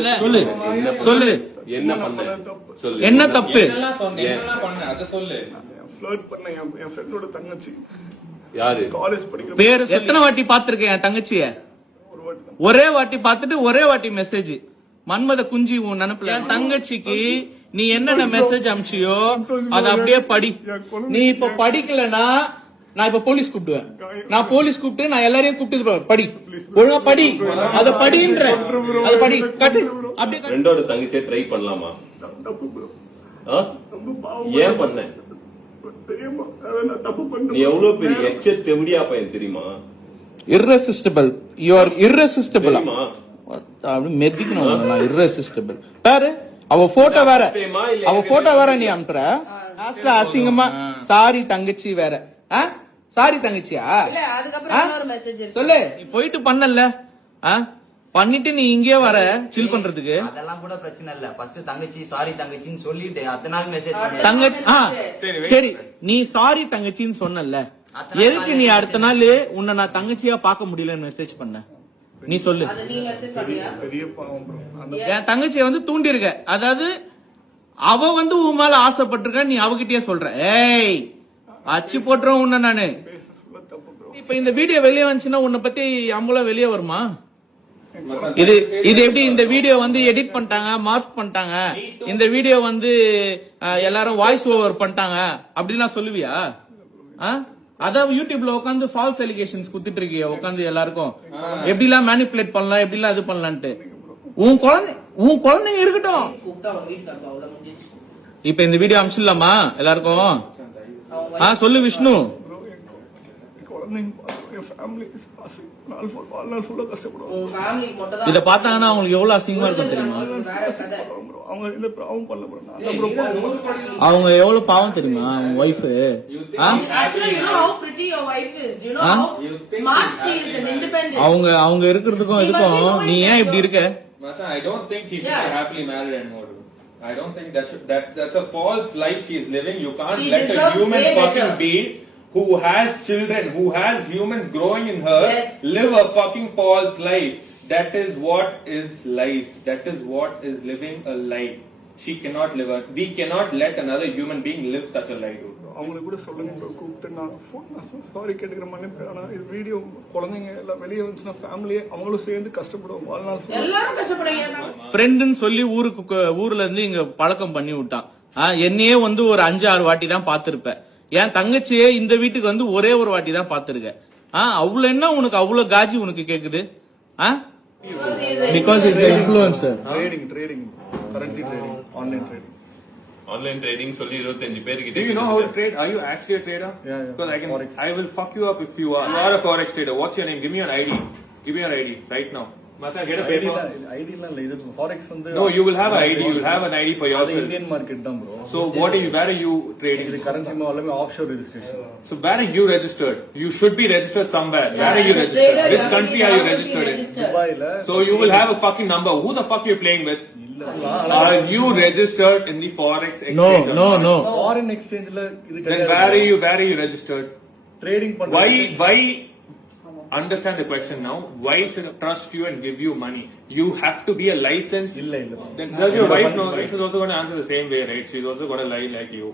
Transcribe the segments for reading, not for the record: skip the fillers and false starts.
சொல்லு சொல்லு என்ன பண்ண சொல்லு என்ன தப்பு சொல்லு ஃப்ளர்ட் பண்ண என் ஃப்ரெண்டோட தங்கச்சி யாரு காலேஜ் படிக்கிற பேர் எத்தனை வாட்டி பாத்திருக்கேன் என் தங்கச்சிய ஒரு வாட்டி தான். ஒரே வாட்டி பாத்துட்டு ஒரே வாட்டி மெசேஜ் மன்மத குஞ்சி உன் நினைப்புல என் தங்கச்சிக்கு நீ என்னென்ன மெசேஜ் அனுப்பிச்சியோ அதை அப்படியே படி நீ இப்ப படிக்கலனா நான் இப்ப போலீஸ் கூப்பிடுவேன் நான் போலீஸ் கூப்பிட்டு நான் எல்லாரையும் கூப்பிட்டு படி ஒழுங்கா படி அத படின்ற அத படி கட்டு அப்படியே கட்டு. ஃப்ரெண்டோட தங்கச்சியை ட்ரை பண்ணலாமா தப்பு bro. ஆ? ரொம்ப பாவம். ஏன் பண்ண தெரியுமா அதான் நான் தப்பு நீ பண்ணேன். எவ்வளவு பெரிய எக்ஸ தெவடியா பையன் தெரியுமா irresistible you are irresistible தெரியுமா? அப்படி மெதிக்கணும் நான் irresistible பாரு அவ போட்டோ வேற அவ போட்டோ வேற நீ அனுப்புற லாஸ்ட்ல அசிங்கமா சாரி தங்கச்சி வேற சாரி தங்கச்சியா சொல்லு நீ போயிட்டு பண்ணல பண்ணிட்டு நீ இங்கே வர சில் பண்றதுக்கு அதெல்லாம் கூட பிரச்சனை இல்ல. ஃபர்ஸ்ட் தங்கச்சி சாரி தங்கச்சின்னு சொல்லிட்டு அத்தனை நாள் மெசேஜ் தங்கச்சி சரி நீ சாரி தங்கச்சின்னு சொன்னல எதுக்கு நீ அடுத்த நாள் உன்னை நான் தங்கச்சியா பார்க்க முடியலன்னு மெசேஜ் பண்ண நீ சொல்லு பெரிய பாவம் bro. அந்த என் தங்கச்சிய தூண்டி இருக்க அதாவது அவ உன் மேல ஆசைப்பட்டிருக்க நீ அவகிட்டயே சொல்ற ஏய் அச்சு போட்டுறோம் உன்ன நானு பேச சொல்ல தப்பு bro. இப்ப இந்த வீடியோ வெளியே வந்துச்சுன்னா உன்னை பத்தி அம்புலம் வெளியே வருமா இது இது எப்படி இந்த வீடியோ எடிட் பண்ணிட்டாங்க மார்க் பண்ணிட்டாங்க இந்த வீடியோ எல்லாரும் வாய்ஸ் ஓவர் பண்ணிட்டாங்க அப்படின்னா சொல்லுவியா அதான் யூடியூப்ல உட்காந்து ஃபால்ஸ் எலிகேஷன்ஸ் குடுத்துட்டு இருக்கிய உட்காந்து எல்லாருக்கும் எப்படி எல்லாம் மேனிபுலேட் பண்ணலாம் எப்படி எல்லாம் இது பண்ணலான்ட்டு உன் குழந்தைங்க இருக்கட்டும் இப்ப இந்த வீடியோ அனுப்பிச்சிடலாமா எல்லாருக்கும் சொல்லு விஷ்ணு bro, என் குழந்தைங்க பார்த்து என் ஃபேமிலி வாழ்நாள் ஃபுல்லா கஷ்டப்படுவாங்க. இத பார்த்தாங்கன்னா அவங்களுக்கு எவ்வளவு அசிங்கமா இருக்கும் தெரியுமா bro. அவங்க இந்த பாவம் பண்ணல bro. நான் தான் bro பாவம். அவங்க எவ்வளவு பாவம் தெரியுமா அவங்க wife Actually, you know how pretty your wife is. You know how smart she is and independent. அவங்க இருக்கிறதுக்கும் இதுக்கும் நீ ஏன் இப்படி இருக்க Macha, I don't think he should be happily married anymore. I don't think that's a false life she is living. You can't She let a deserves human way fucking better. being who has children, who has humans growing in her, Yes. live a fucking false life. That is what is lies. That is what is living a lie. She cannot live a. We cannot let another human being live such a lie, dude. அவங்களுக்கு கூட சொல்லுங்க bro. கூப்பிட்டு நான் sorry கேட்டுக்கிற மன்னிப்பு. ஆனா இது video குழந்தைங்க எல்லாம் வெளியே வந்துச்சுன்னா ஃபேமிலியே அவங்களும் சேர்ந்து கஷ்டப்படுவோம் வாழ்நாள் full. எல்லாரும் கஷ்டப்படுறீங்க. ஃப்ரெண்டுன்னு சொல்லி ஊர்ல இருந்து இங்க பழக்கம் பண்ணி விட்டான் என்னையே ஒரு 5-6 வாட்டி தான் பாத்திருப்ப என் தங்கச்சியே இந்த வீட்டுக்கு ஒரே ஒரு வாட்டி தான் பாத்திருக்க அவ்வளவு என்ன உனக்கு அவ்வளவு காஜி உனக்கு கேக்குது because it's influencer Trading, currency trading, online trading. Online trading சொல்லி 25 பேருக்கு Do you know how to trade? Are you actually a trader? Yeah. Because Forex. I will fuck you up if you are. You are a forex trader. What's your name? Give me your ID. Give me your ID right now. Macha, get a paper. ஐடிலாம் இல்ல இது forex No, you will have an ID. You will have an ID for yourself. Indian market தான் bro. So where are you trading? இது currency எல்லாமே offshore registration. So where are you registered? You should be registered somewhere. Where are you registered? Which country are you registered in? துபாய்ல So you will have a fucking number. Who the fuck you playing with? Are you registered in the forex exchange? No foreign எக்ஸ்சேஞ்ச்ல இது Then where are you registered? Trading பண்றது. Why understand the question now? Why should I trust you and give you money? You have to be a licensed. இல்ல Then does your wife know? Wife is also going to answer the same way, right? She's also going to lie like you.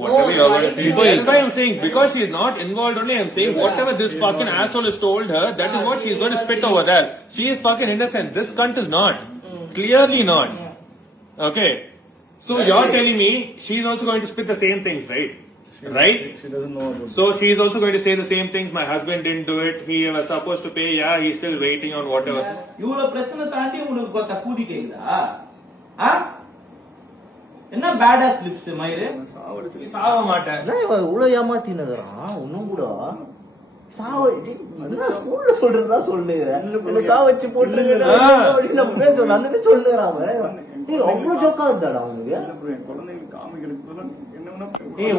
Whatever you're going to say. That's why I'm saying, because she's not involved only, I'm saying whatever this fucking asshole has told her, that is what she's going to spit over there. She is fucking innocent. This cunt is not. Clearly not. Okay. So you're telling me she's also going to spit the same things, right? Right? She doesn't know about So she is also going to say the same things. My husband didn't do it. He was supposed to pay. Yeah, he's still waiting on whatever. இவ்வளவு பிரச்சனை தாண்டி உனக்கு கொத்த கூடி கேக்குதா என்ன bad as lips மயிறு சாவ மாட்டேன். இவ்வளவு ஏமாத்தினுறான் ஒன்னும் கூட சொல்றதா சொல்லுங்க சாவச்சு போட்டு பேசணும் அந்த சொல்லுறான் அவ்வளவு ஜோக்கா இருந்தாடா அவனுக்கு. குழந்தைங்க காமிக்கிறதுக்கு பதிலா என்ன வேணா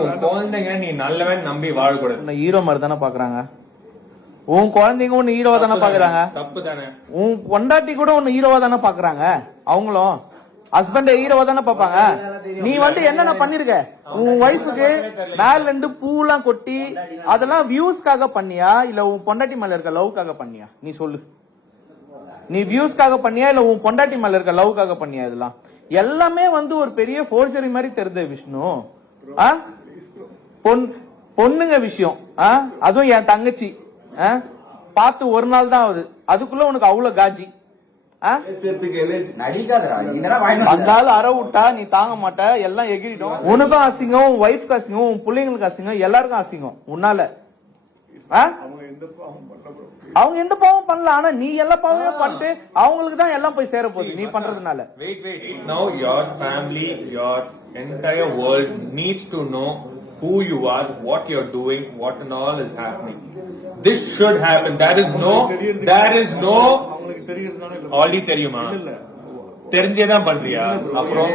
உன் குழந்தைங்க நீ நல்லவன் நம்பி வாழக்கூடாது. ஹீரோ மாதிரி தானே பாக்குறாங்க உன் குழந்தைங்க உன்னை ஹீரோவா தானே பாக்குறாங்க தப்பு தானே. உன் பொண்டாட்டி கூட உன்னை ஹீரோவா தானே பாக்குறாங்க அவங்களும் ஹஸ்பண்ட ஹீரோவா தானே பாப்பாங்க நீ என்னென்ன பண்ணிருக்க உன் ஒய்ஃபுக்கு மேல இருந்து பூலாம் கொட்டி அதெல்லாம் வியூஸ்க்காக பண்ணியா இல்ல உன் பொண்டாட்டி மேல இருக்க லவ்க்காக பண்ணியா நீ சொல்லு நீ வியூஸ்க்காக பண்ணியா இல்ல உன் பொண்டாட்டி மேல இருக்க லவ்க்காக பண்ணியா? இதெல்லாம் எல்லாமே வந்து ஒரு பெரிய ஃபோர்ஜரி மாதிரி தெரியுது விஷ்ணு. ஆ? பொண்ணுங்க விஷயம், அதுவும் என் தங்கச்சி பார்த்து ஒரு நாள் தான் ஆகுது, அதுக்குள்ள உனக்கு அவ்வளவு காஜி. நடிக்காதடா, இதெல்லாம் வாங்கி வந்தாலும் அற விட்டா நீ தாங்க மாட்ட, எல்லாம் எகிரிடும். உனக்கும் அசிங்கம், உன் ஒய்ஃப்க்கு அசிங்கம், உன் பிள்ளைங்களுக்கு அசிங்கம், எல்லாருக்கும் அசிங்கம் உன்னால. அவங்க எந்த பாவம் பண்ணல ப்ரோ. அவங்க எந்த பாவம் பண்ணல, ஆனா நீ எல்லா பாவமே பண்ணிட்டு அவங்களுக்கு தான் எல்லாம் போய் சேர போகுது நீ பண்றதுனால. Wait. Now your family, your entire world needs to know who you are, what you're doing, what and all is happening. This should happen. There is no அவங்களுக்கு தெரியறதுனால இல்ல. already தெரியுமா? தெரிஞ்சேதான் பண்றியா? அப்புறம்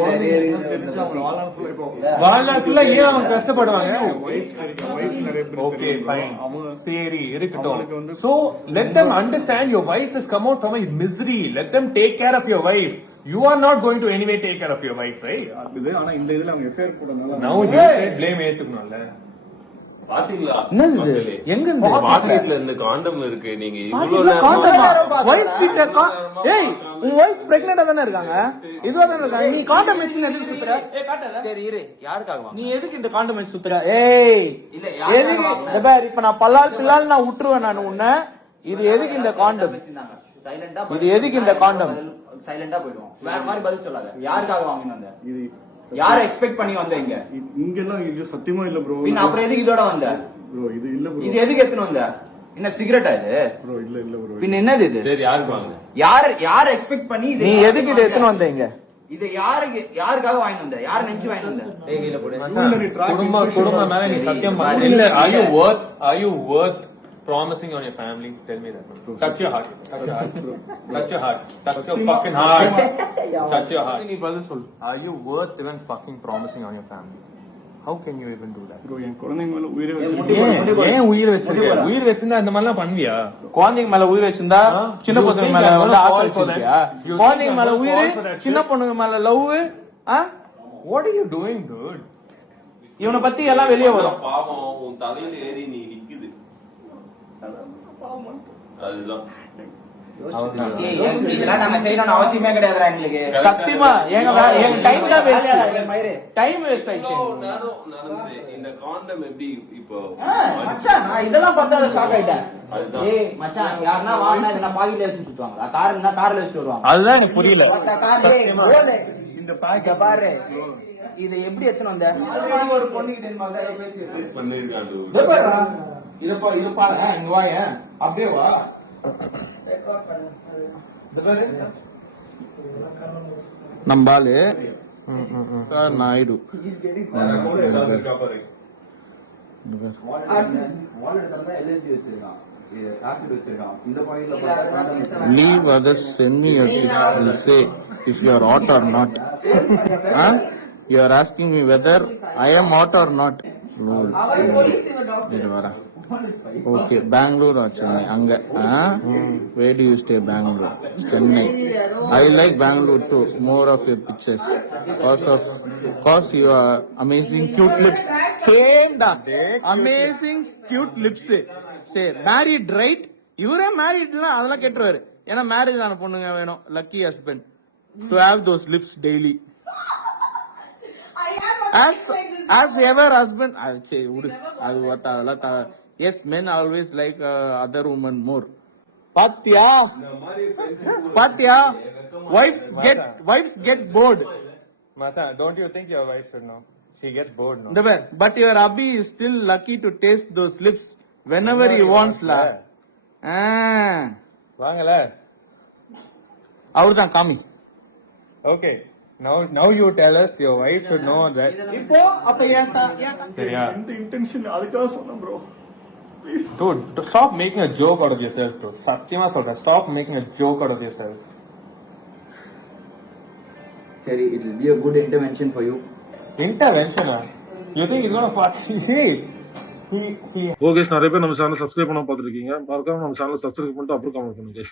தெரிஞ்சு அவங்க வாழ்நாள் ஃபுல்லா இப்போ வாழ்நாட்டுல ஏன் அவங்க கஷ்டப்படுவாங்க? வயசு நிறைய பேர் Okay, fine. அவங்க சரி, அவங்களுக்கு இருக்கட்டும். வந்து- So let them understand your wife has come out from a misery. Let them take care of your wife. You are not going to anyway take care of your wife, right? அது ஆனா இந்த இதுல அவங்க FIR போடனால Now you say blame ஏத்துக்கணும்ல. பாத்தீங்களா? என்னது இது? மக்களே, எங்க இருந்து? பாக்கெட்ல இருந்து காண்டம் இருக்கு. நீங்க இவ்வளவு பாக்கெட்ல நேரமா- காண்டமா? wife கிட்ட ஏய், உன் wife pregnant ஆ தானே இருக்காங்க? இதுவா தானே இருக்காங்க? நீ காண்டம் வச்சு எதுக்கு சுத்துற? காட்டாத. சரி இரு, யாருக்காக வாங்க? நீ எதுக்கு இந்த காண்டம் வச்சு சுத்துற? ஏய், இல்ல, யாருக்காக எதுக்கு? வாங்குன? இந்த பாரு, இப்ப நான் பல்லால் நான் விட்டுருவேன் நான் உன்னை. இது எதுக்கு இந்த காண்டம்? சைலண்டா இது எதுக்கு இந்த condom? சைலண்டா போயிடுவோம். வேற மாதிரி பதில் சொல்லாத. யாருக்காக வாங்கின வந்த? இது யார எக்ஸ்பெக்ட் பண்ணி வந்த இங்க? இங்க எல்லாம் இது சத்தியமா இல்ல ப்ரோ. பின்ன அப்புறம் எதுக்கு இதோட வந்த? ப்ரோ இது இல்ல ப்ரோ. இது எதுக்கு எடுத்துன்னு வந்த? என்ன சிகரெட்டா இது? ப்ரோ இல்ல ப்ரோ. பின்ன என்னது இது? சரி, யாருக்கு வாங்க? யார் எக்ஸ்பெக்ட் பண்ணி நீ எதுக்கு இதை எடுத்துன்னு வந்த இங்க? இது யாருக்காக வாங்கி வந்த? யார நினைச்சு வாங்கி வந்த? கையில போடு. குடும்ப மேல நீ சத்தியம் பண்ணு. இல்ல, are you worth promising on your family? Tell me that. Touch your heart. Touch your heart. Touch your fucking heart. Touch your heart. நீ பதில் சொல்லு. Are you worth even fucking promising on your family? How can you even do that? Bro என் குழந்தைங்க மேல உயிரே வச்சிருக்கேன். ஏன் உயிர் வச்சிருக்க? உயிர் வச்சிருந்தா இந்த மாதிரிலாம் பண்ணுவியா? குழந்தைங்க மேல உயிர் வச்சிருந்தா சின்ன பசங்க மேல வந்து ஆசை வச்சிருக்கியா? குழந்தைங்க மேல உயிர், சின்ன பொண்ணுங்க மேல love. What are you doing, dude? இவனை பத்தி எல்லாம் வெளியே வரும். பாவம் உன் தலையில ஏறி நீ நிக்குது. அதுதான் இதெல்லாம் நாங்க செய்யணும்னு அவசியமே கிடையாதுடா எங்களுக்கு. சத்தியமா எங்க டைம் தான் வேஸ்ட். டைம் வேஸ்ட் ஆயிடுச்சு. இவ்வளவு நேரம் நடந்து இந்த காண்டம் எப்படி இப்போ மச்சான், நான் இதெல்லாம் பார்த்தா ஷாக் ஆயிட்டேன். அதுதான். ஏய் மச்சான், யாருன்னா வாங்கினா இதை நான் பாக்கெட்ல எடுத்து சுத்துவாங்க. கார்னா கார்ல வச்சுட்டு வருவாங்க. அதுதான் எனக்கு புரியல. இந்த பேக் இங்க பாரு, இதை எப்படி எடுத்துன்னு வந்த? ஒரு பொண்ணுகிட்ட இந்த மாதிரி பேசி பண்ணிருக்காண்டு. இது பாரு, இங்க வாங்க, அப்படியே வா. நம்பாலு Naidu leave others, send me a gift, will say if you are hot or not. You are asking me whether I am hot or not. Lol. இது வர. Okay, Bangalore or Chennai? Anga. Where do you stay? Bangalore. Chennai. I like Bangalore too. More of your pictures. Cause you are amazing cute lips. Same da. Amazing cute lips. Say married right? இவரே மேரிட்லாம் அதெல்லாம் கேட்டுருவாரு. ஏன்னா marriage ஆன பொண்ணுங்க வேணும். Lucky husband to have those lips daily. As ever husband. சரி விடு, அது அதெல்லாம். Yes, men always like other women more. பாத்தியா wives get bored. Mata, don't you think your wife should know? She gets bored now. But your hubby is still lucky to taste those lips whenever he wants la. வாங்கல. அவர்தான் காமி. Okay. Now you tell us your wife should know that. இப்போ அப்ப சரியா? இந்த intention அதுக்காக சொன்னேன் bro. Dude, stop making a joke out of yourself, dude. Satyama Soka, stop making a joke out of yourself. சரி, it will be a good intervention for you. Intervention? You think he's gonna fuck? See? Okay, நிறைய பேர் நம்ம channel subscribe பண்ண பார்த்துருக்கீங்க. மறக்காம நம்ம channel subscribe பண்ணிட்டு அப்புறம் கமெண்ட் பண்ணுங்க.